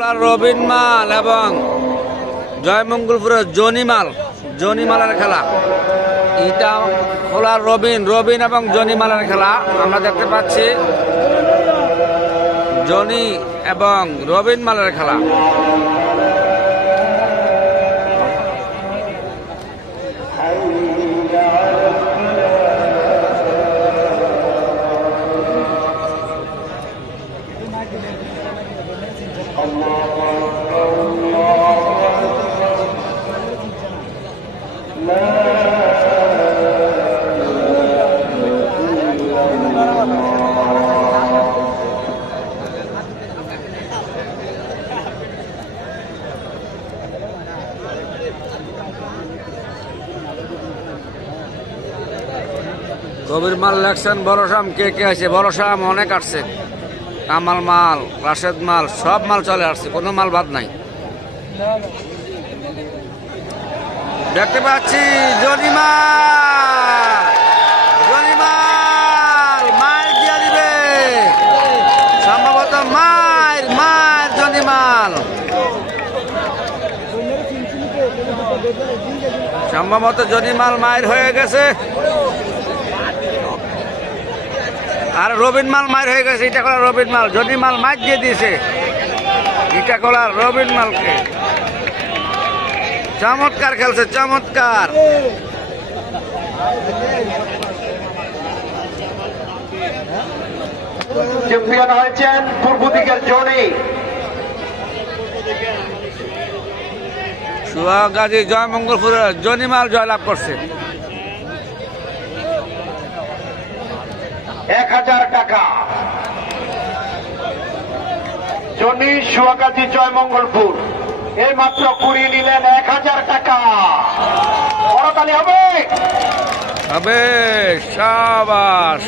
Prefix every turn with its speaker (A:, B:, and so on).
A: খোলার রবিন মাল এবং জয়মঙ্গলপুরের জনিমাল জনিমালের খেলা। এটা খোলার রবিন রবিন এবং জনিমালের খেলা। আমরা দেখতে পাচ্ছি জনি এবং রবিন মালের খেলা। কবির মাল লেখছেন বড় শাম কে কে আছে? বড় শাম অনেক আসছে। কামাল মাল, রাশেদ মাল, সব মাল চলে আসছে, কোনো মাল বাদ নাই। দেখতে পাচ্ছি দিয়া দিবে। সম্ভবত জনিমাল সম্ভবত জনিমাল মায়ের হয়ে গেছে। আর রবিন মাল মার হয়ে গেছে ইটা কলার রবিন মাল। যদি মাল মাছ দিয়ে দিয়েছে ইটা কলার রবিন মালকে। চমৎকার খেলছে চমৎকার।
B: চ্যাম্পিয়ন হয়েছেন পূর্ব দিকের জনি।
A: সুহাগাজী জয়মঙ্গলপুরে জনিমাল জয়লাভ করছে।
B: এক হাজার টাকা। জনি সুয়াগাজী জয়মঙ্গলপুর। এই মাত্র কুড়ি নিলেন এক হাজার টাকা। বড়তালি হবে।
A: হবে, সাবাস।